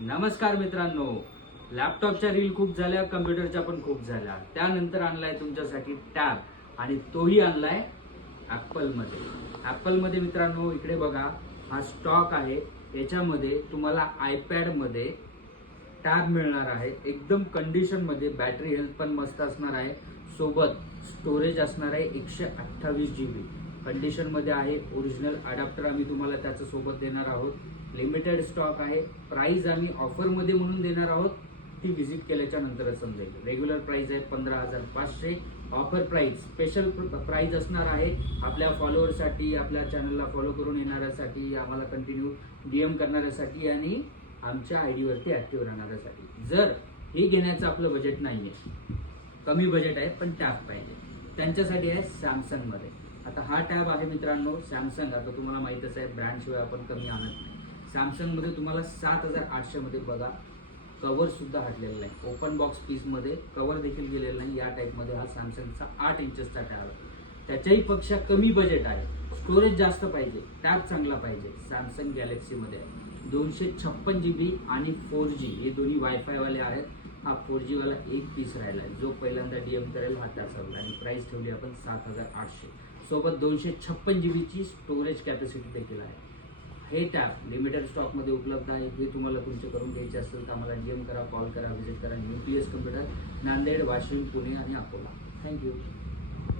नमस्कार मित्रांनो, लॅपटॉपच्या रील खूप झाल्या, कम्प्युटरच्या पण खूप झाल्या. त्यानंतर आणलाय तुमच्यासाठी टॅब आणि तोही आणलाय ॲपलमध्ये. ॲपलमध्ये मित्रांनो इकडे बघा, हा स्टॉक आहे. याच्यामध्ये तुम्हाला आयपॅडमध्ये टॅब मिळणार आहे. एकदम कंडिशनमध्ये, बॅटरी हेल्थ पण मस्त असणार आहे. सोबत स्टोरेज असणार आहे 128 GB कंडिशनमध्ये आहे. ओरिजिनल अडॅप्टर आम्ही तुम्हाला त्याच्या सोबत देणार आहोत. लिमिटेड स्टॉक आहे. प्राइस आम्ही ऑफरमध्ये म्हणून देणार आहोत, ती व्हिजिट केल्याच्या नंतरच समजेल. रेग्युलर प्राइस आहे 15,500. ऑफर प्राइस, स्पेशल प्राइस असणार आहे आपल्या फॉलोअरसाठी, आपल्या चॅनलला फॉलो करून येणाऱ्यासाठी, आम्हाला कंटिन्यू DM करणाऱ्यासाठी आणि आमच्या ID वरती ऍक्टिव्ह राहणाऱ्यासाठी. जर हे घेण्याचं आपलं बजेट नाहीये, कमी बजेट आहे पण टॅब पाहिजे, त्यांच्यासाठी आहे सॅमसंगमध्ये. आता हा टॅब आहे मित्रांनो सॅमसंग. आता तुम्हाला माहीतच आहे, ब्रँडशिवाय आपण कमी आणत नाही. सॅमसंगमध्ये तुम्हाला 7,800 मध्ये बघा. कव्हर सुद्धा हटलेला नाही, ओपन बॉक्स पीसमध्ये कव्हर देखील गेलेलं नाही. या टाईपमध्ये हा सॅमसंगचा 8 इंचचा टॅब आहे. त्याच्याही पेक्षा कमी बजेट आहे. स्टोरेज जास्त पाहिजे, टॅब चांगला पाहिजे, सॅमसंग गॅलेक्सीमध्ये आहे. 256 GB आणि 4G हे दोन्ही वायफाय वाले आहेत. हा 4G वाला एक पीस राहिला आहे. जो पहिल्यांदा DM करेल हा त्याचा होईल. आणि प्राइस ठेवली आपण 7,800. सोबत 256 GB ची स्टोरेज कॅपॅसिटी देखील आहे. हे टॅब लिमिटेड स्टॉकमध्ये उपलब्ध आहे. हे तुम्हाला तुमचे करून घ्यायचे असेल तर आम्हाला DM करा, कॉल करा, व्हिजिट करा. UPS कम्प्युटर, नांदेड, वाशिम, पुणे आणि अकोला. थँक्यू.